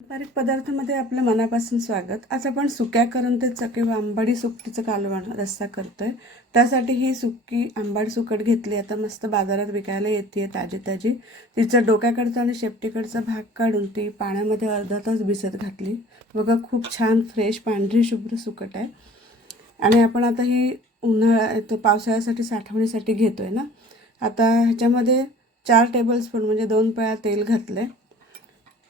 पारंपरिक पदार्थामध्ये आपलं मनापासून स्वागत. आज आपण सुक्या करंतेचं किंवा आंबाडी सुकटीचं कालवण रस्सा करतोय. त्यासाठी ही सुकी आंबाड सुकट घेतली. आता मस्त बाजारात विकायला येते ताजी ताजी तिचं डोक्याकडचा आणि शेपटीकडचा भाग काढून ती पाण्यामध्ये अर्धा तास भिजत घातली. बघा खूप छान फ्रेश पांढरी शुभ्र सुकट आहे. आणि आपण आता ही उन्हाळा तो पावसाळ्यासाठी साठवणीसाठी घेतो आहे ना. आता ह्याच्यामध्ये चार टेबलस्पून म्हणजे दोन पळ्या तेल घातलं आहे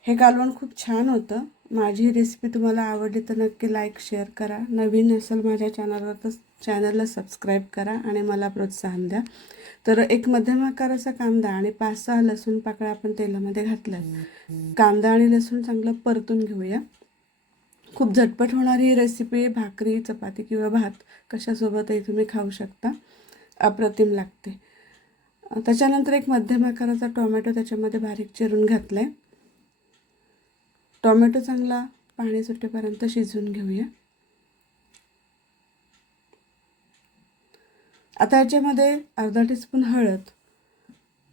हे कालवण खूप छान होतं. माझी रेसिपी तुम्हाला आवडली तर नक्की लाईक शेअर करा. नवीन असेल माझ्या चॅनलवर तर चॅनलला सबस्क्राईब करा आणि मला प्रोत्साहन द्या. तर एक मध्यम आकाराचा कांदा आणि पाच सहा लसूण पाकळ्या आपण तेलामध्ये घातल्या कांदा आणि लसूण चांगलं परतून घेऊया. खूप झटपट होणारी ही रेसिपी भाकरी चपाती किंवा भात कशासोबतही तुम्ही खाऊ शकता. अप्रतिम लागते. त्याच्यानंतर एक मध्यम आकाराचा टोमॅटो त्याच्यामध्ये बारीक चिरून घातला आहे टोमॅटो चांगला पाणी सुटेपर्यंत शिजवून घेऊया. आता याच्यामध्ये अर्धा टीस्पून हळद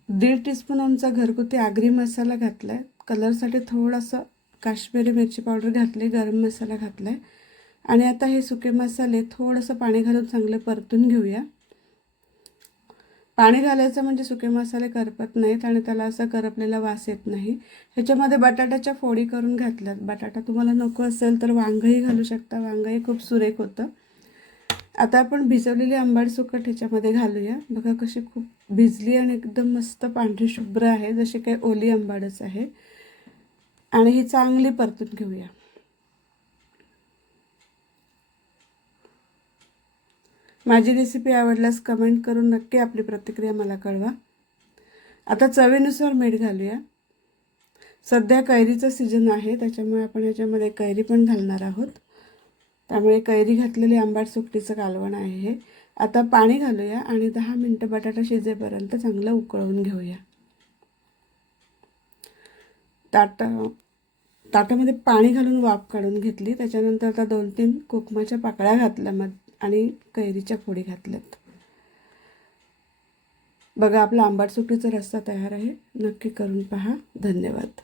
दीड टीस्पून आमचा घरगुती आगरी मसाला घातला आहे कलरसाठी थोडासा काश्मीरी मिरची पावडर घातली गरम मसाला घातला आहे आणि आता हे सुके मसाले थोडंसं पाणी घालून चांगले परतून घेऊया. पाणी घालायचं म्हणजे सुके मसाले करपत नाहीत आणि त्याला असा करपलेला वास येत नाही. ह्याच्यामध्ये बटाट्याच्या फोडी करून घातल्यात. बटाटा तुम्हाला नको असेल तर वांगही घालू शकता. वांगही खूप सुरेख होतं. आता आपण भिजवलेली आंबाड सुकट ह्याच्यामध्ये घालूया. बघा कशी खूप भिजली आणि एकदम मस्त पांढरी शुभ्र आहे. जशी काही ओली आंबाडच आहे. आणि ही चांगली परतून घेऊया. माझी रेसिपी आवडल्यास कमेंट करून नक्की आपली प्रतिक्रिया मला कळवा. आता चवीनुसार मीठ घालूया. सध्या कैरीचं सीझन आहे त्याच्यामुळे आपण याच्यामध्ये कैरी पण घालणार आहोत. त्यामुळे कैरी घातलेली आंबाट सुकटीचं कालवण आहे हे. आता पाणी घालूया आणि दहा मिनटं बटाटा शिजेपर्यंत चांगलं उकळवून घेऊया. ताटा ताटामध्ये पाणी घालून वाफ काढून घेतली. त्याच्यानंतर आता दोन तीन कोकमाच्या पाकळ्या घातल्या मग आणि कैरीच्या फोडी घातल्यात. बघा आपला आंबाट सुकटीचा रस्ता तयार आहे. नक्की करून पहा. धन्यवाद.